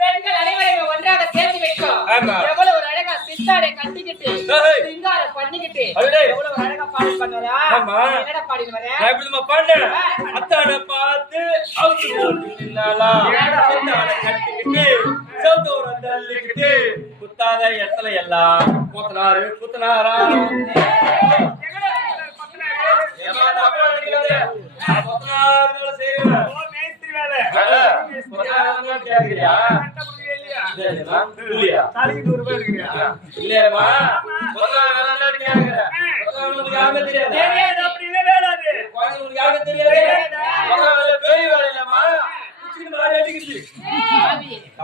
பெண்கள் அனைவரையும் ஒன்றாக சேர்த்து வைக்கும். எவ்வளவு ஒரு அழகா சித்தாடை கட்டிக்கிட்டு சிங்காரம் பண்ணிக்கிட்டு எவ்வளவு ஒரு அழகா பாடி பண்ணுவா. என்னடா பாடி வர? எப்படிமா பாண்டேன்? அத்தாட பார்த்து அவுத்து போட்டு நின்னாலா. சித்தாடை கட்டிக்கிட்டு சௌதோரம் தள்ளிக்கிட்டு குத்தாத இடத்துல எல்லாம் கூத்தனாரு குத்தனாரா.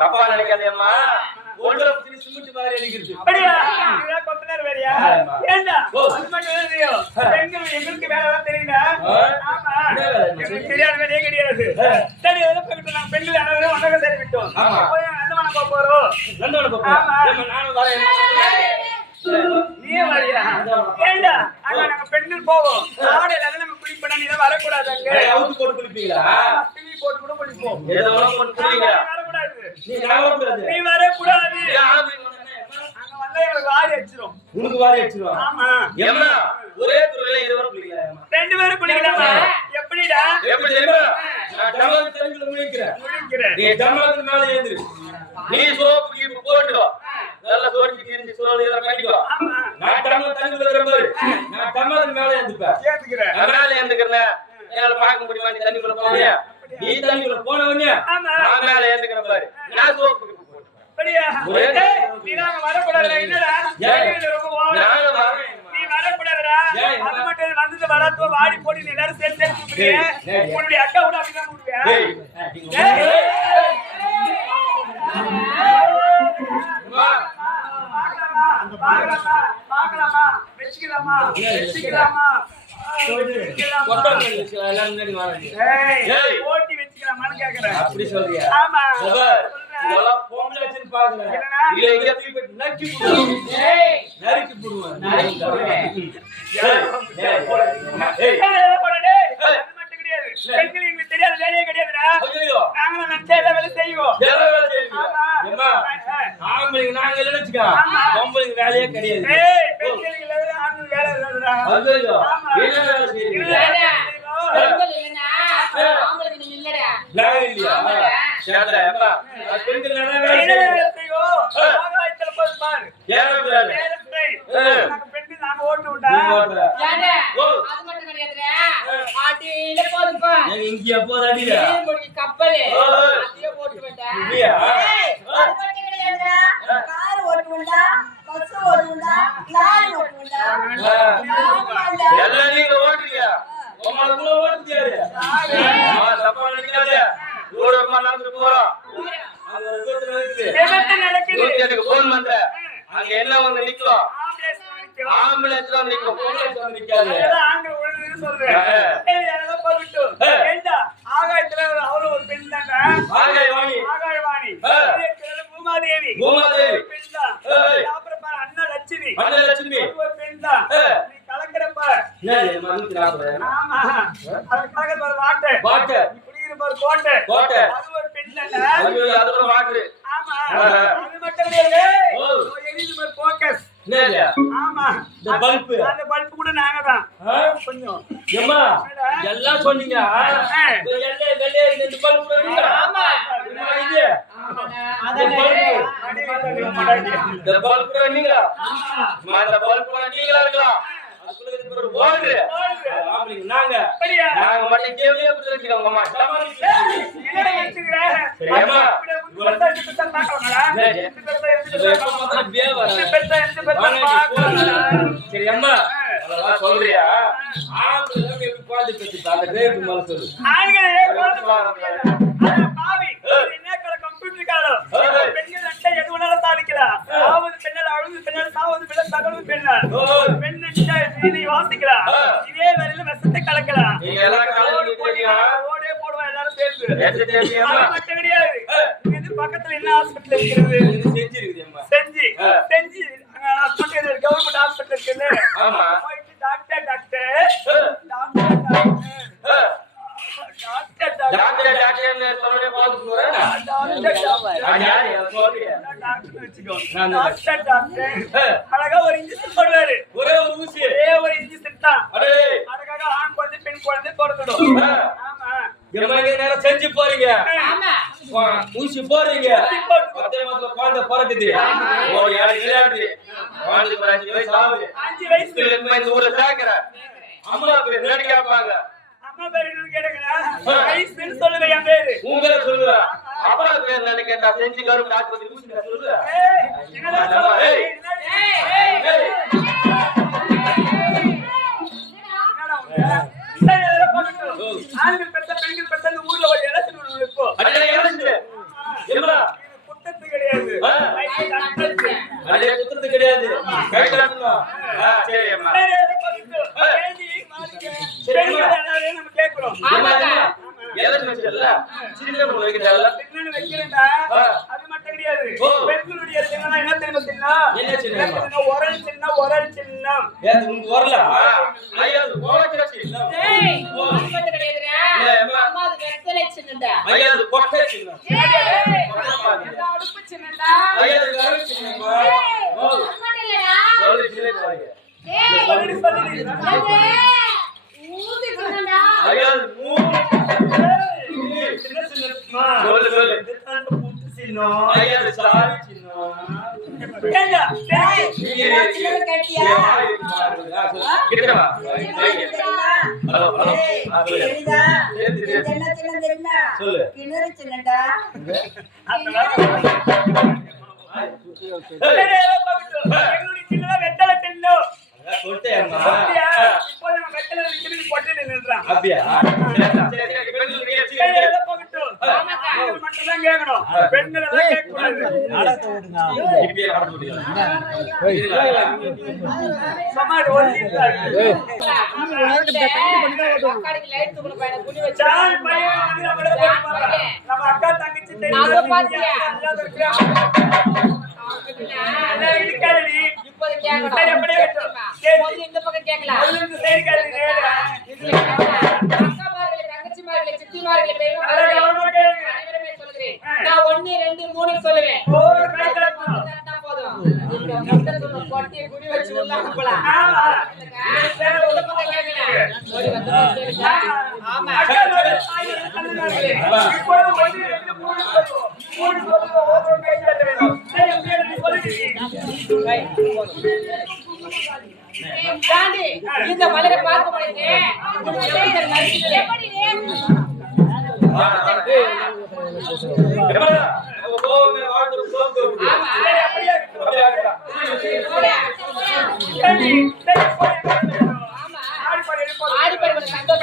தப்பா நினைக்காதேம்மா. சிமெண்ட் மாதிரி அடிக்கிறது எங்களுக்கு வேலை தெரியுதா? தெரியாத வேலையே கிடையாது. சரி நாங்க பெண்கள் அனைவரும் ஒன்றாக சரி விட்டோம். போறோம். பெண்கள் போவோம். நம்ம குளிப்பா நீ வரக்கூடாது. போட்டு குளிப்பீங்களா? போட்டு கூட குளிப்போம். வரக்கூடாது. நீ வரக்கூடாது. வாரி அடிச்சிரும். உனக்கு வாரி அடிச்சிரும். ஆமா. ஏம்மா ஒரே துறையில இருவரும் குளிக்கலாம். ரெண்டு பேரும் குளிக்கலாமா? எப்படிடா? எப்படி தெரியுமா? நான் டம்ளர் தண்ணிக்குள்ள முழிக்கிறேன். நீ டம்ளருக்கு மேல ஏந்திரு. நீ சோப்பு கீப்பு போட்டுக்கோ. நல்லா தோர்த்தி கிழிஞ்சு சோறு இதெல்லாம் பண்ணிக்கோ. நான் டம்ளர் தண்ணிக்குள்ள இருக்கேன் பாரு. நான் டம்ளருக்கு மேல ஏந்திப்பேன். ஏத்துக்கிறேன். மேல ஏந்துக்கிறேன். என்னால பார்க்க முடியுமா நீ தண்ணிக்குள்ள போறியா? நீ தண்ணிக்குள்ள போனவனே நான் மேல ஏந்துக்கிறேன் பாரு. நான் சோப்பு அப்படியா? நீ நாங்க வரக்கூடாதுடா. என்னடா? நான் வரேன். நீ வரக்கூடாதுடா. அது மட்டும் வந்து வரத்தோ வாடி போடி நீ எல்லாரும் சேர்ந்து கூப்பிடுறீங்க. உன்னுடைய அக்கா கூட அப்படிதான் கூப்பிடுறியா? பாக்கலாமா? வெச்சிக்கலாமா? ஓட்டி வச்சுக்கலாமான்னு கேக்குறேன். அப்படி சொல்றியா? ஆமா. பொம்பளை வச்சுன்னு பாக்குறேன். நறுக்கி போடுவேன். எங்களுக்கு தெரியாத வேலையே கிடையாதுடா. நாங்க நினைச்சா எல்லா வேலை செய்வோம். ஆம்பளைங்க நாங்க இல்ல வச்சுக்கோ. பொம்பளைங்க வேலையே கிடையாது. பெண்களுக்கு வேலை இல்லடா. கப்பல் அங்க என்ன வந்து நிக்கும்? ஆம்புலன்ஸ் தான் நிக்கும். போலீஸ் வந்து நிக்காது. ஆகாயத்துல அவரு ஒரு பெண் தாங்க. ஆகாயவாணி. ஆகாயவாணி. பூமாதேவி. பூமாதேவி. பெண் தான். அப்புறம் அண்ணா லட்சுமி. அண்ணா லட்சுமி. ஒரு பெண் தான். நீ கலங்கறப்ப. ஏன் மறந்துறாங்க? ஆமா. அது கலங்கற வாட்டை. வாட்டை. குடியிருப்ப கோட்டை. கோட்டை. அது ஒரு பெண் தாங்க. அது ஒரு வாட்டை. ஆமா. அது மட்டும் இல்லையே. என்னது ஆமா இந்த பல்பு அந்த பல்பு கூட நாங்க தான் கொஞ்சம் ஏம்மா எல்லாம் சொன்னீங்க வெள்ளை வெள்ளை இந்த பல்பு கூட நீங்க ஆமா என்னடா இது இந்த பல்பு கூட நீங்க அந்த பல்பு கூட நீங்களா இருக்கலாம் அதுக்குள்ள இது ஒரு வால்டு ஆம்பளைங்க நாங்க மட்டும் கேவியே புடிச்சிருக்கோம் அம்மா இல்லடா வெச்சுக்கறேன் சரிம்மா இவ்வளவு பெருசா பார்க்கறோம்டா இந்த பெருசா சரி அம்மா அதெல்லாம் சொல்றியா ஆம்பளை எப்படி குழந்தை பெற்றுட்டா அந்த கிரேட் மேல சொல்லு ஆண்களே குழந்தை பாவி என்ன கம்ப்யூட்டர் காலோ பெண்கள் அட்டை எது வேணாலும் சாதிக்கலாம் ஆவது பெண்ணால் அழுது பெண்ணால் சாவது பெண்ணால் தகவல் பெண்ணால் பெண் நீதி வாசிக்கலாம் இதே வரையில விஷத்தை கலக்கலாம் நீங்க எல்லாம் காலேஜ் போறீங்க ஓடே போடுவா எல்லாரும் சேர்ந்து எது தெரியுமா மட்டும் கிடையாது இது பக்கத்துல என்ன ஹாஸ்பிடல் இருக்குது இது செஞ்சிருக்குது அம்மா செஞ்சி ஹாஸ்பிடல் கவர்மெண்ட் ஹாஸ்பிடல் இருக்குல்ல ஆமா போயிட்டு டாக்டர் டாக்டர் சொல்லவே பாத்து போறேன் யாரு சொல்றியா அழகா ஒரு இன்ஜெக்ஷன் போடுவாரு ஒரே ஒரு ஊசி ஒரு இன்ஜெக்ஷன் தான் அடே அதுக்காக ஆண் குழந்தை பெண் குழந்தை பிறந்துடும் ஆமா எம்மாங்க நேரம் செஞ்சு போறீங்க ஆமா ஊசி போறீங்க பத்தே மாதத்துல குழந்தை பிறக்குது ஓ யாரு விளையாடுது குழந்தைக்கு ஒரு 5 வயசு ஆகுது 5 வயசுல இந்த ஊர்ல சேர்க்கிற அம்மா பேர் நேரடி கேட்பாங்க அம்மா பேரு கேட்கறா வயசுன்னு சொல்லுவேன் என் பேரு உன் பேரை சொல்லுவ அப்பா பேர் என்ன கேட்டா செஞ்சு கருப்பு ஆஸ்பத்திரி ஊசி சொல்லுவ ஆண்கள் பெற்ற பெண்கள் பெற்ற இந்த ஊர்ல ஒரு இடத்துல இப்போ குத்தத்து கிடையாது குத்துறது கிடையாது சரி அம்மா நம்ம கேட்கிறோம் அது மட்டும் கிடையாது பெண்களுடைய சின்னம் என்ன தெரியுமா சின்னம் உரல் சின்னம் உரல் சின்னம் வரல அடுப்பு சின்னடா பெண்கள் நம்ம அக்கா தங்கச்சி இந்த பக்கம் கேட்கலாம் தங்கச்சிமார்களே சித்திமார்களே அனைவருமே சொல்லுகிறேன் நான் 1 2 3 சொல்லுவேன் போதும் கொட்டியை குடி வச்சு உள்ள போலாம் ஆமா இந்த மலரை பார்க்க முடியுது ஆடிப்படி சந்தோஷம்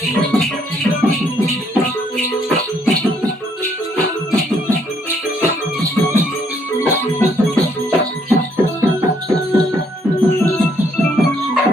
Thank you.